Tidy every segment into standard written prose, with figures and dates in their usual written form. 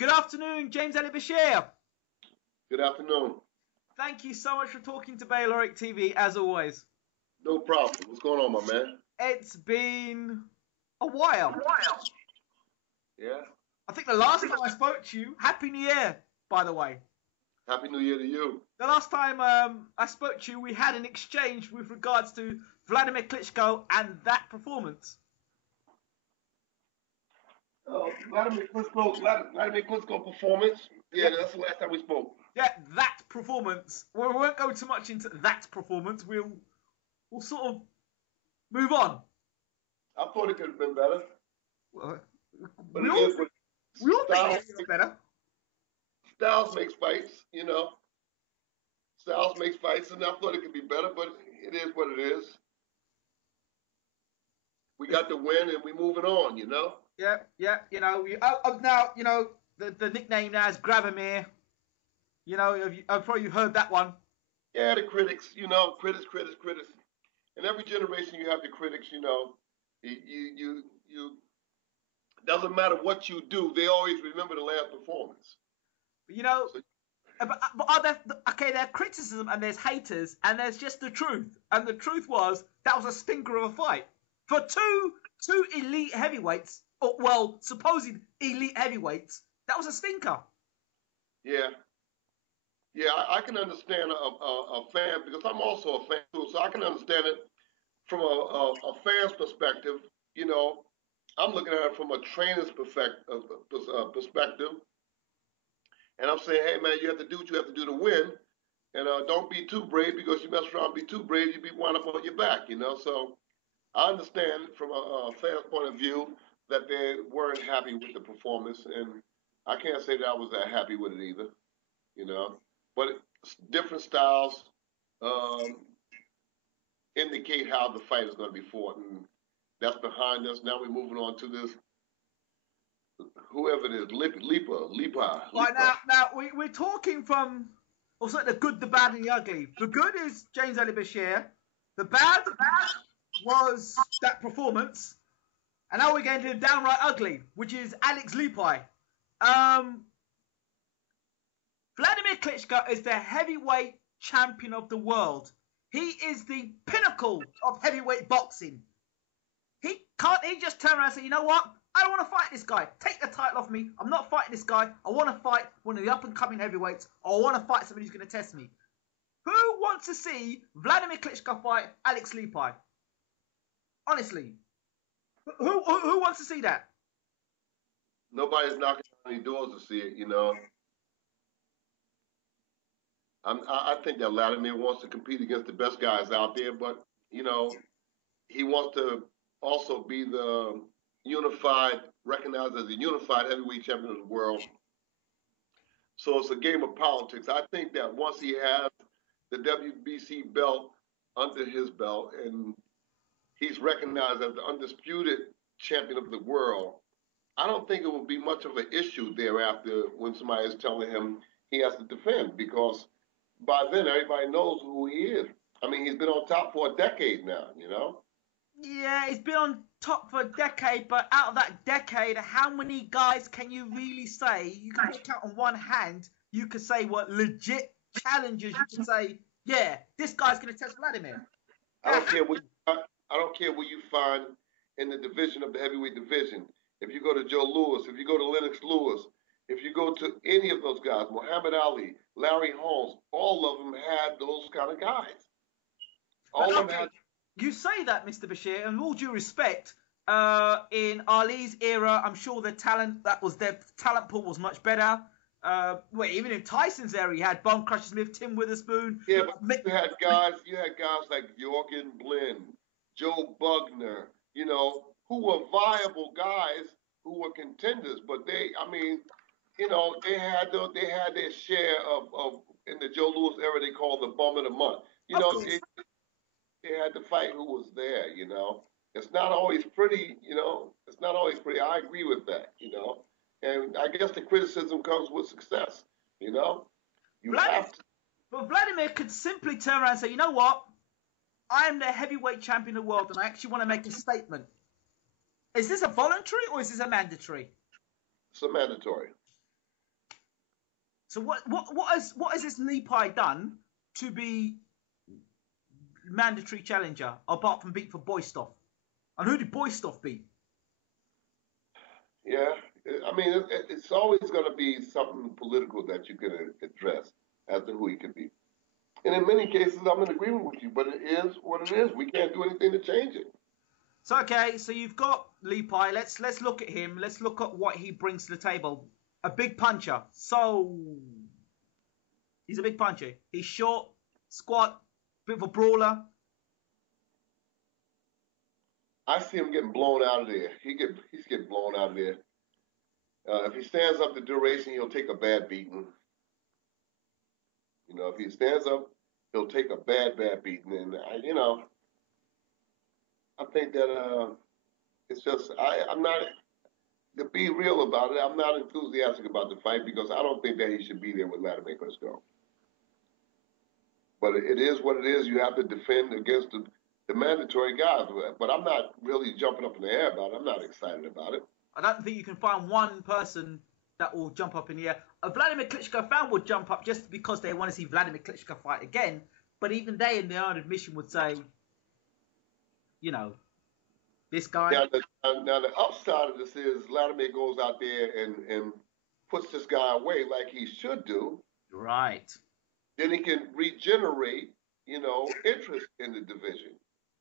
Good afternoon, James Ali Bashir. Good afternoon. Thank you so much for talking to Bayloric TV, as always. No problem. What's going on, my man? It's been a while. Yeah. I think the last time I spoke to you, Happy New Year, by the way. Happy New Year to you. The last time I spoke to you, we had an exchange with regards to Vladimir Klitschko and that performance. Vladimir Klitschko performance. Yeah, that's the last time we spoke. Yeah, that performance. Well, we won't go too much into that performance. We'll sort of move on. I thought it could have been better. But we all think it could be better. Styles makes fights, you know. Styles makes fights, and I thought it could be better, but it is what it is. We got the win, and we're moving on, you know. Yeah. You know, now, you know, the nickname now is Gravamir. You know, I've probably heard that one. Yeah, the critics, you know, critics. In every generation, you have the critics, you know. You doesn't matter what you do, they always remember the last performance. You know, but are there, okay, there's criticism and there's haters and there's just the truth. And the truth was that was a stinker of a fight. For two elite heavyweights, or well, supposed elite heavyweights, that was a stinker. Yeah, I can understand a fan, because I'm also a fan too, so I can understand it from a fan's perspective. You know, I'm looking at it from a trainer's perspective, and I'm saying, hey man, you have to do what you have to do to win, and don't be too brave, because you mess around and be too brave, you be wound up on your back, you know. So I understand from a fan's point of view that they weren't happy with the performance, and I can't say that I was that happy with it either, you know. But different styles indicate how the fight is going to be fought, and that's behind us. Now we're moving on to this, whoever it is, Lipa. Right, now we're talking from also the good, the bad, and the ugly. The good is James Ali Bashir. The bad was that performance. And now we're getting to the downright ugly, which is Alex Lipai. Vladimir Klitschko is the heavyweight champion of the world. He is the pinnacle of heavyweight boxing. He just turn around and say, you know what? I don't want to fight this guy. Take the title off me. I'm not fighting this guy. I want to fight one of the up-and-coming heavyweights, or I want to fight somebody who's going to test me. Who wants to see Vladimir Klitschko fight Alex Lipai? Honestly. Who wants to see that? Nobody's knocking on any doors to see it, you know. I think that Vladimir wants to compete against the best guys out there, but, you know, he wants to also be the recognized as the unified heavyweight champion of the world. So it's a game of politics. I think that once he has the WBC belt under his belt and he's recognized as the undisputed champion of the world, I don't think it will be much of an issue thereafter when somebody is telling him he has to defend, because by then everybody knows who he is. I mean, he's been on top for a decade now, you know? Yeah, he's been on top for a decade, but out of that decade, how many guys can you really say? You can count on one hand. You could say what legit challengers. You can say, yeah, this guy's going to test Vladimir. I don't care what you find in the division of the heavyweight division. If you go to Joe Louis, if you go to Lennox Lewis, if you go to any of those guys, Muhammad Ali, Larry Holmes, all of them had those kind of guys. All of them had. You say that, Mr. Bashir, and all due respect, in Ali's era, I'm sure their talent pool was much better. Even in Tyson's era, he had Bone Crusher Smith, Tim Witherspoon. Yeah, but you had guys like Jorgen Blinn, Joe Bugner, you know, who were viable guys who were contenders. But they had their share of in the Joe Louis era, they called the bum of the month. You know, they had to fight who was there, you know. It's not always pretty, you know. It's not always pretty. I agree with that, you know. And I guess the criticism comes with success, you know. But Vladimir could simply turn around and say, you know what? I am the heavyweight champion of the world, and I actually want to make a statement. Is this a voluntary or is this a mandatory? It's a mandatory. So what has this Lepi done to be mandatory challenger apart from beat for Boystov? And who did Boystov beat? Yeah, I mean, it's always going to be something political that you can address as to who he could be. And in many cases, I'm in agreement with you, but it is what it is. We can't do anything to change it. So okay, so you've got Lepi. Let's look at him. Let's look at what he brings to the table. A big puncher. So he's a big puncher. He's short, squat, bit of a brawler. I see him getting blown out of there. He's getting blown out of there. If he stands up the duration, he'll take a bad beating. You know, if he stands up, he'll take a bad beating. And I think that it's just I'm not, to be real about it, I'm not enthusiastic about the fight because I don't think that he should be there with Vladimir Klitschko. But it is what it is. You have to defend against the mandatory guys. But I'm not really jumping up in the air about it. I'm not excited about it. I don't think you can find one person that will jump up in the air. A Vladimir Klitschko fan would jump up just because they want to see Vladimir Klitschko fight again. But even they, in their own admission, would say, you know, this guy. Now the upside of this is Vladimir goes out there and puts this guy away like he should do. Right. Then he can regenerate, interest in the division.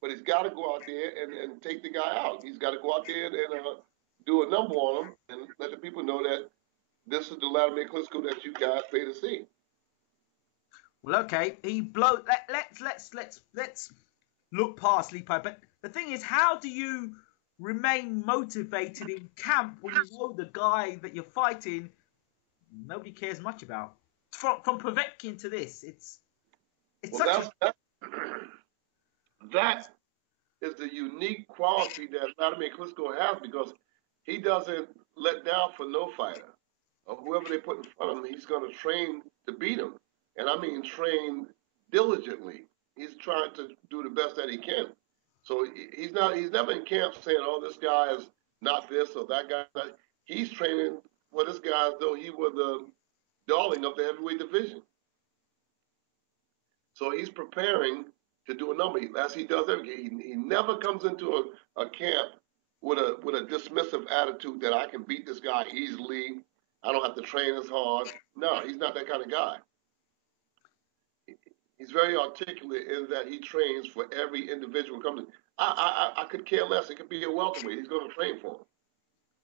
But he's got to go out there and take the guy out. He's got to go out there and do a number on him and let the people know that this is the Vladimir Klitschko that you guys pay to see. Well, okay, he blow. Let's look past Lepi. But the thing is, how do you remain motivated in camp when you know the guy that you're fighting nobody cares much about? From Povetkin to this, it's well, that is the unique quality that Vladimir Klitschko has because he doesn't let down for no fighter. Or whoever they put in front of him, he's going to train to beat him. And I mean train diligently. He's trying to do the best that he can. So he's never in camp saying, oh, this guy is not this or that guy. He's training for this guy as though he were the darling of the heavyweight division. So he's preparing to do a number as he does everything. He never comes into a camp with a dismissive attitude that I can beat this guy easily. I don't have to train as hard. No, he's not that kind of guy. He's very articulate in that he trains for every individual company. I could care less. It could be a welterweight. He's going to train for him.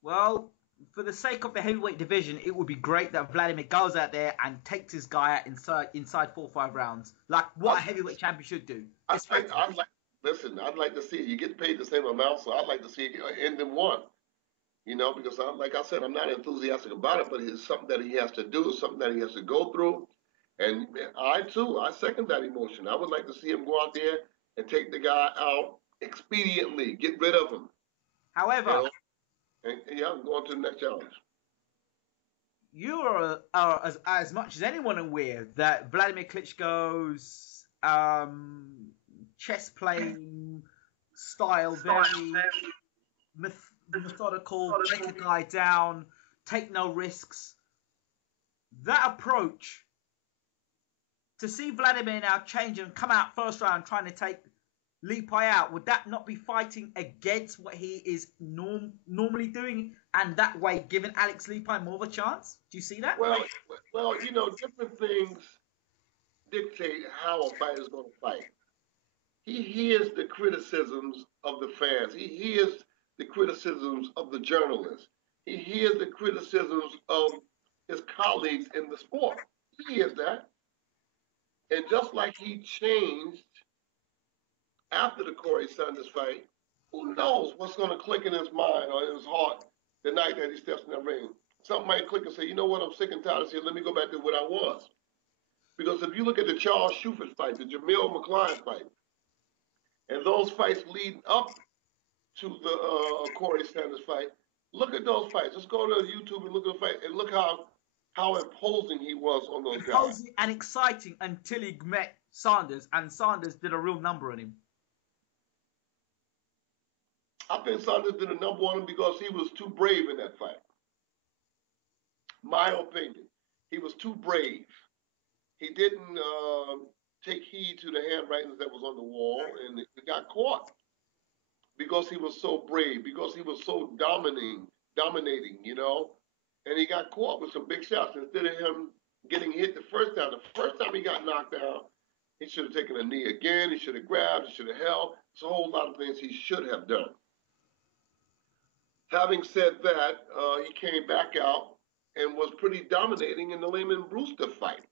Well, for the sake of the heavyweight division, it would be great that Vladimir goes out there and takes his guy out inside 4 or 5 rounds, like what a heavyweight champion should do. I'd like to see it. You get paid the same amount, so I'd like to see it end in one. Because like I said, I'm not enthusiastic about it, but it's something that he has to do, something that he has to go through. And I second that emotion. I would like to see him go out there and take the guy out expediently, get rid of him. However, I'm going to the next challenge. You are as much as anyone aware that Vladimir Klitschko's chess playing style, very methodical, break a guy down, take no risks. That approach, to see Vladimir now change and come out first round trying to take Lepi out, would that not be fighting against what he is normally doing, and that way giving Alex Lepi more of a chance? Do you see that? Well, different things dictate how a fighter is going to fight. He hears the criticisms of the fans. He hears the criticisms of the journalists. He hears the criticisms of his colleagues in the sport. He hears that. And just like he changed after the Corey Sanders fight, who knows what's going to click in his mind or in his heart the night that he steps in that ring. Something might click and say, you know what, I'm sick and tired of here. Let me go back to what I was. Because if you look at the Charles Schufert fight, the Jamil McCline fight, and those fights leading up to the Corey Sanders fight, look at those fights. Just go to YouTube and look at the fight, and look how imposing he was on those guys. Imposing and exciting until he met Sanders, and Sanders did a real number on him. I think Sanders did a number on him because he was too brave in that fight. My opinion. He was too brave. He didn't take heed to the handwritings that was on the wall, and he got caught because he was so brave, because he was so dominating, you know. And he got caught with some big shots instead of him getting hit the first time. The first time he got knocked down, he should have taken a knee again. He should have grabbed. He should have held. It's a whole lot of things he should have done. Having said that, he came back out and was pretty dominating in the Lehman Brewster fight.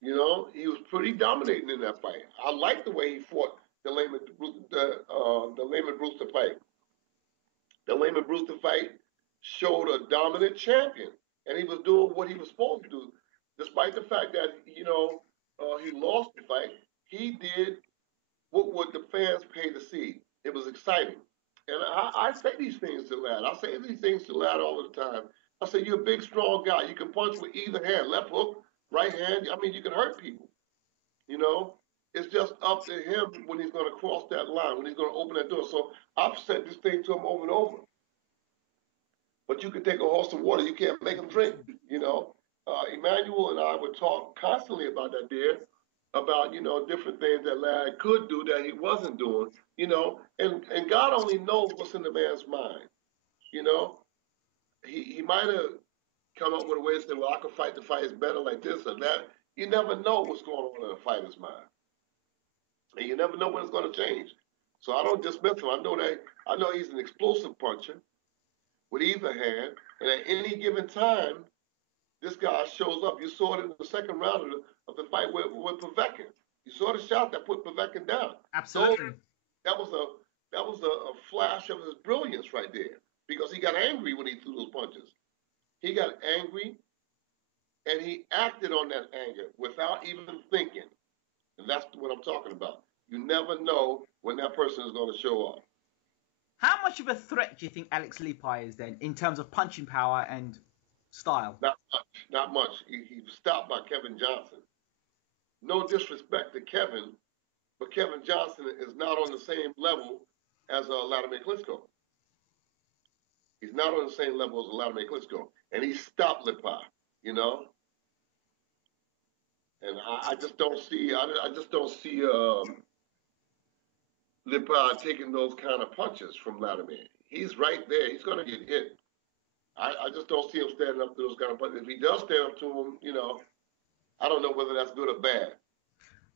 You know, he was pretty dominating in that fight. I like the way he fought the Lehman Brewster fight. The Lehman Brewster fight showed a dominant champion, and he was doing what he was supposed to do, despite the fact that he lost the fight. He did what the fans pay to see. It was exciting, and I say these things to Ladd. I say these things to Ladd all the time. I say you're a big, strong guy. You can punch with either hand, left hook, right hand. I mean, you can hurt people. You know, it's just up to him when he's going to cross that line, when he's going to open that door. So I've said this thing to him over and over. But you can take a horse to water, you can't make him drink. You know, Emmanuel and I would talk constantly about that there, about different things that Ladd could do that he wasn't doing. And God only knows what's in the man's mind. You know, he might have come up with a way to say, well, I could fight the fight is better like this or that. You never know what's going on in a fighter's mind. And you never know when it's going to change. So I don't dismiss him. I know he's an explosive puncher with either hand. And at any given time, this guy shows up. You saw it in the second round of the fight with Povetkin. You saw the shot that put Povetkin down. Absolutely. So that was a flash of his brilliance right there, because he got angry when he threw those punches. He got angry, and he acted on that anger without even thinking. And that's what I'm talking about. You never know when that person is going to show up. How much of a threat do you think Alex Lepi is then, in terms of punching power and style? Not much. Not much. He was stopped by Kevin Johnson. No disrespect to Kevin, but Kevin Johnson is not on the same level as Vladimir Klitschko. He's not on the same level as Vladimir Klitschko. And he stopped Lepi, And I just don't see Lepi taking those kind of punches from Vladimir. He's right there. He's going to get hit. I just don't see him standing up to those kind of punches. If he does stand up to him, I don't know whether that's good or bad.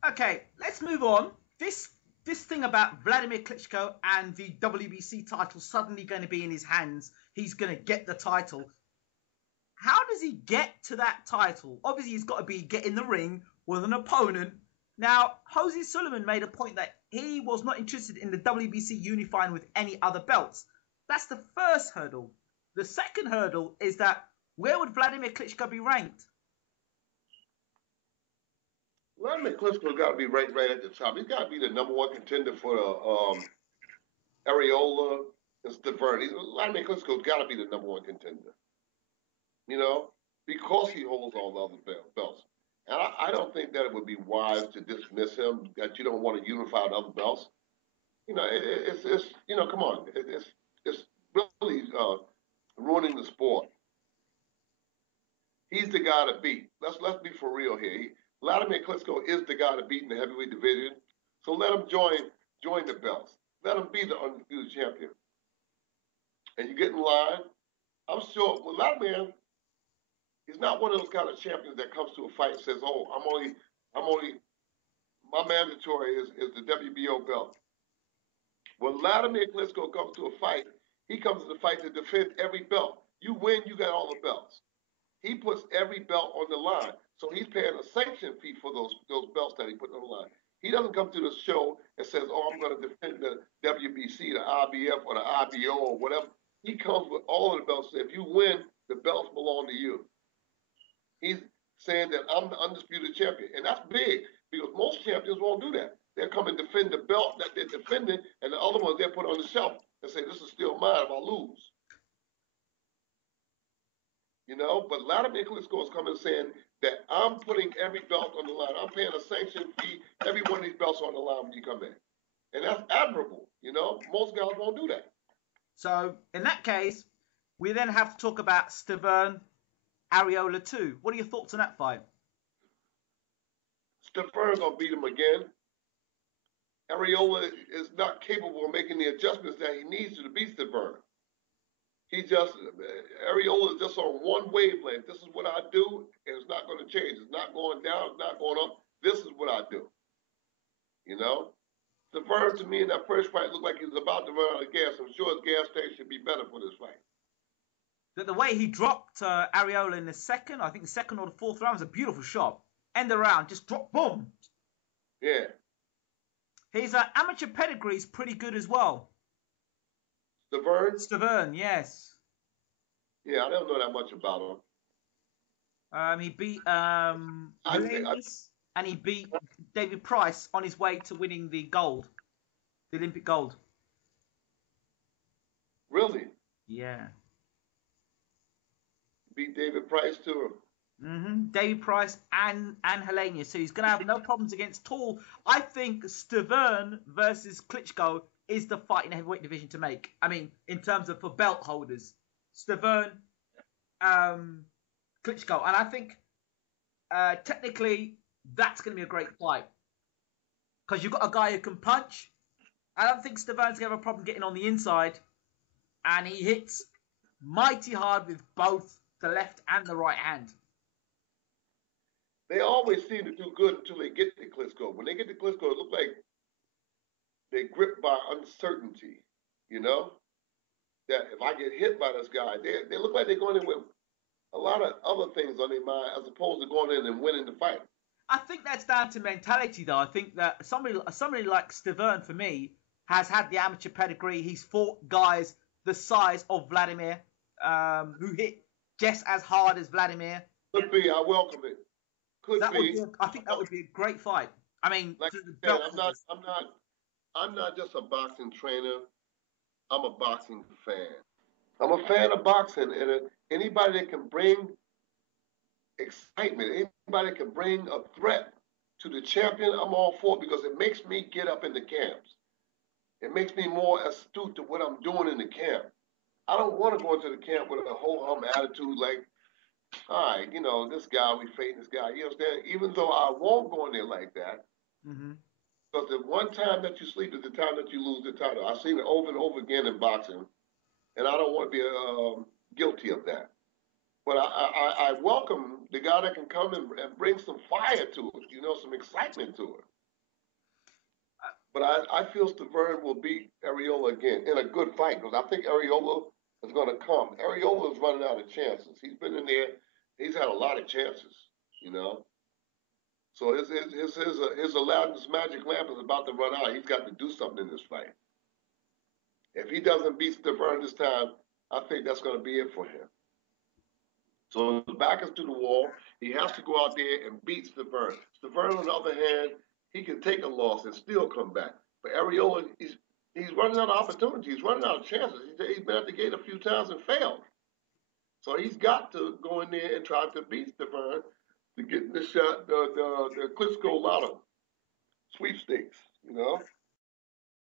Okay, let's move on. This thing about Vladimir Klitschko and the WBC title suddenly going to be in his hands. He's going to get the title. How does he get to that title? Obviously, he's got to get in the ring with an opponent. Now, Jose Sulaiman made a point that he was not interested in the WBC unifying with any other belts. That's the first hurdle. The second hurdle is that where would Vladimir Klitschko be ranked? Vladimir Klitschko's got to be right at the top. He's got to be the number one contender for the Arreola and Stiverne. Vladimir Klitschko's got to be the number one contender. Because he holds all the other belts. And I don't think that it would be wise to dismiss him, that you don't want to unify the other belts. It's come on. It's really ruining the sport. He's the guy to beat. Let's be for real here. Vladimir Klitschko is the guy to beat in the heavyweight division. So let him join the belts. Let him be the undisputed champion. And you get in line. I'm sure Vladimir, he's not one of those kind of champions that comes to a fight and says, "Oh, I'm only my mandatory is the WBO belt." When Vladimir Klitschko comes to a fight, he comes to the fight to defend every belt. You win, you got all the belts. He puts every belt on the line. So he's paying a sanction fee for those belts that he put on the line. He doesn't come to the show and says, "Oh, I'm going to defend the WBC, the IBF, or the IBO, or whatever." He comes with all of the belts. If you win, the belts belong to you. He's saying that I'm the undisputed champion. And that's big, because most champions won't do that. They'll come and defend the belt that they're defending, and the other ones they'll put on the shelf and say, "This is still mine if I lose." But Vladimir Klitschko is coming saying that I'm putting every belt on the line. I'm paying a sanction fee, every one of these belts on the line when you come in. And that's admirable. Most guys won't do that. So, in that case, we then have to talk about Stiverne Arreola too. What are your thoughts on that fight? Stiverne gonna beat him again. Arreola is not capable of making the adjustments that he needs to beat Stiverne. Arreola is just on one wavelength. This is what I do, and it's not going to change. It's not going down. It's not going up. This is what I do. You know? Stiverne, to me, in that first fight, looked like he was about to run out of gas. I'm sure his gas tank should be better for this fight. The way he dropped Arreola in the second, I think the second or the fourth round, was a beautiful shot. End the round, just drop, boom. Yeah. His amateur pedigree is pretty good as well. Stiverne, yes. Yeah, I don't know that much about him. He beat Helenis, and he beat David Price on his way to winning the gold, the Olympic gold. Really? Yeah. Beat David Price too. David Price and Helenis. So he's going to have no problems against tall. I think Stiverne versus Klitschko is the fight in the heavyweight division to make. I mean, in terms of for belt holders. Stiverne, Klitschko. And I think technically that's going to be a great fight. Because you've got a guy who can punch. I don't think Stiverne's going to have a problem getting on the inside. And he hits mighty hard with both the left and the right hand. They always seem to do good until they get to Klitschko. When they get to Klitschko, it looks like they're gripped by uncertainty, you know? That if I get hit by this guy, they look like they're going in with a lot of other things on their mind as opposed to going in and winning the fight. I think that's down to mentality, though. I think that somebody like Stiverne, for me, has had the amateur pedigree. He's fought guys the size of Vladimir, who hit just as hard as Vladimir. Could be. I welcome it. I think that would be a great fight. I mean, like I'm not just a boxing trainer. I'm a boxing fan. I'm a fan of boxing, and anybody that can bring excitement, anybody that can bring a threat to the champion, I'm all for it because it makes me get up in the camps. It makes me more astute to what I'm doing in the camp. I don't want to go into the camp with a ho-hum attitude like, all right, you know, this guy, we fighting this guy. You understand? Even though I won't go in there like that, because the one time that you sleep is the time that you lose the title. I've seen it over and over again in boxing, and I don't want to be guilty of that. But I welcome the guy that can come and bring some fire to it, you know, some excitement to it. But I feel Stiverne will beat Arreola again in a good fight because I think Arreola is going to come. Arreola is running out of chances. He's been in there. He's had a lot of chances, you know. So his Aladdin's magic lamp is about to run out. He's got to do something in this fight. If he doesn't beat Stiverne this time, I think that's going to be it for him. So his back is to the wall. He has to go out there and beat Stiverne. Stiverne, on the other hand, he can take a loss and still come back. But Arreola, he's running out of opportunities. He's running out of chances. He's been at the gate a few times and failed. So he's got to go in there and try to beat Stiverne to get the shot, the Klitschko lotto sweepstakes, you know?